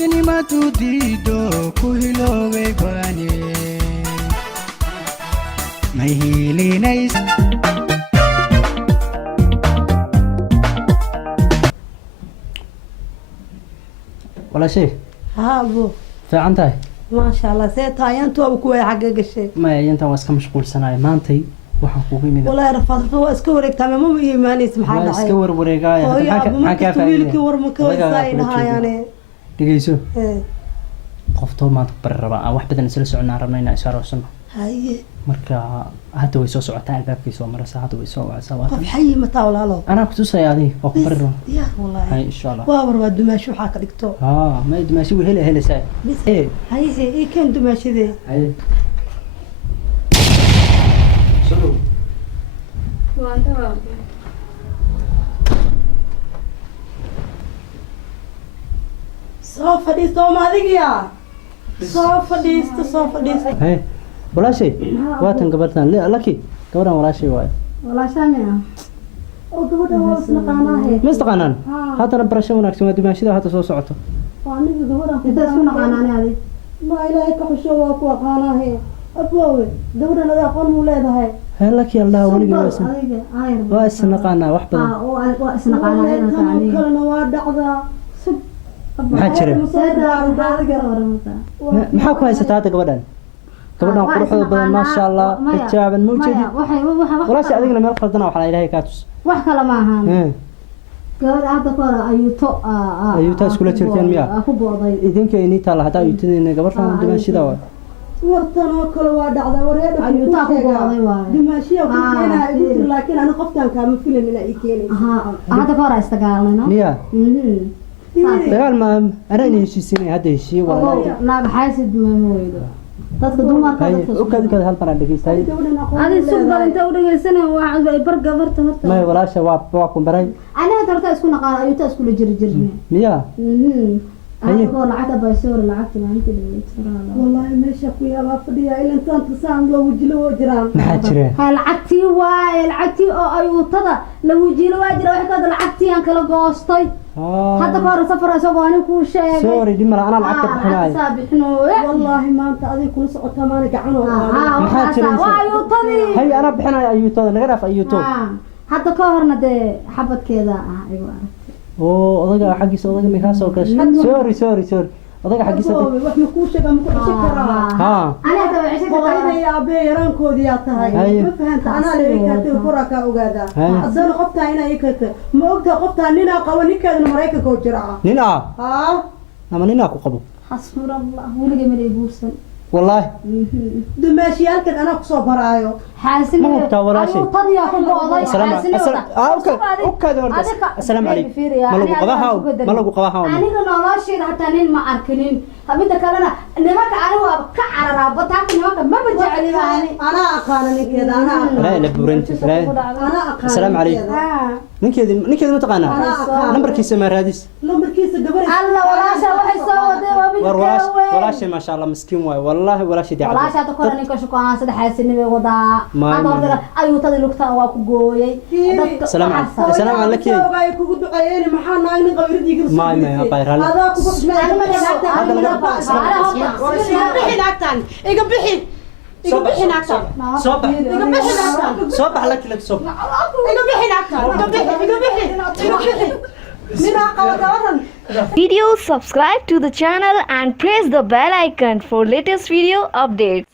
كلمة ديدو كهلو بيباني ما هي نيس ولا شيء ها أبو fiicantahay ما شاء الله سيتها أنتوا أبو كوي حق الشيء maya intaan waa iska mashquulsanahay maantay waxaan kugu yimid والله رفض هو اسكورك تمام مو إيماني سبحان waa الله iska warwareegaya هو يا أبو ما kaa كتبيلك ورمك ويساينها يعني dhegeyso إيه qoftoo maanta bari rabaa aan wax badan isla soconaa rabna inaan is aroosano هاي marka hadda way soo socotaa albaabkii soo maraysaa hadda way soo wacaysaa قف حي متى ولا لا anaa ku tusaya adiga waa ku bari rabaa يا والله hay insha allah وابر ودماشو حاك دكتور haa ma idmaashi way helaysaa بس ee هاي إيه كان دماشي ذي hay soo صوفة دي ما ذيك يا صوفة دي hay walaashay waatan gabartan laki gabadhan walaashay waaye ولا سامع oo gabadha hoos naqaanahay ma istaqaanaan haddana barasho wanaagsan waa dumaashida hadda soo socoto aniga gabadha inta isku naqaanaanay ma ilaahay ka xusho waa ku aqaanahay aboowe gabadha nada aqoon mu leedahay hee laki allah weligii waa isnaqaanaa wax badan waa isnaqaanahay kalena waa dhacdaa maxaa jira maxaa ku haysataa hadda gabadhan gabadhan quruxda badan maasha allah xijaaban ma ujeedi walaashay adigana meel qaldana waxaa ilaahay kaa tus wax kale ma ahaan gabadha hadda ka hor ayuuta iskula jirteen miya ku booday idinka inii taalla haddaa ayuutadiina gabadhan dumaashida waa wartan oo kale waa dhacdaa wareedha ayuuta ku booday waa dumaashiya ku keenaa igu laakiin ana qoftan kaama filan inay i keenayso hadda ka hor istagaalnayno miya dagaal ma ana inay heshiisinay hadda heshiiye walaalahay naag xaasid ma mooydo dadka dumarka dadka hal mar dhageystay adi suuqbal inta u dhageysanay waa bar gabarta horta ma walaasha waa ku baray anaga tarta isku naqaan ayuuta isku jirjirnay miya أنا أقول لعتها بيسور لعتها ما أنت اللي ترى والله ماشي أخويا ما فديها إلا أنت تصام لو وجلو وجران ما حجري العتي واي العتي أيوة تدا لو وجلو وجرا واحد هذا العتي أنك لو قاصتي حتى كار سفر أسواني كل شيء سوري دي مرة أنا العتب بحناي والله ما أنت أذي كل سقط ما نقعنه ما حجري أيوة تدي هي أنا بحناي أيوة تدا نعرف أيوة تو حتى كارنا ده حبت كذا أيوة oo odaga xagiisa odaga ma ka soo gashay sorry odaga xagiisa wax ma ku sheega ma ku ceshan karaa ha ana hada way ceshan karaa ay abe yarankoodi yaa tahay ma fahanta ana leeyahay fura ka ogaada asal qofta ina ikata ma ogta qofta nina qabo ninkeedna Mareykanka oo jira nina ha ama nina ku qabo hasbunallah waliga ma leeyahay والله دماشيالك أنا كسو برايو حاسين ما هو ولا شيء طنيا كل قضايا السلام عليكم ما لو قضاها ما لو قضاها أنا كنا شيء حتى نين ما أركنين هبدا كلنا نمك أنا وكعر رابطها نمك ما بجعلي أنا أقانني كذا أنا لا بورنت لا أنا السلام عليكم نكذا متقنا نمبر كيس ما راديس نمبر كيس قبل الله ولا شيء وحي سوى ولا شيء ما شاء الله مسكين واي والله ولا شيء دعوة ولا شيء تقول إنك شو كان صدق حاسين بوضع أنا أيوة تدي لقطة وكجوي السلام عليكم السلام عليكم ما ما غير هلا صباح لك صباح Video, subscribe to the channel and press the bell icon for latest video updates.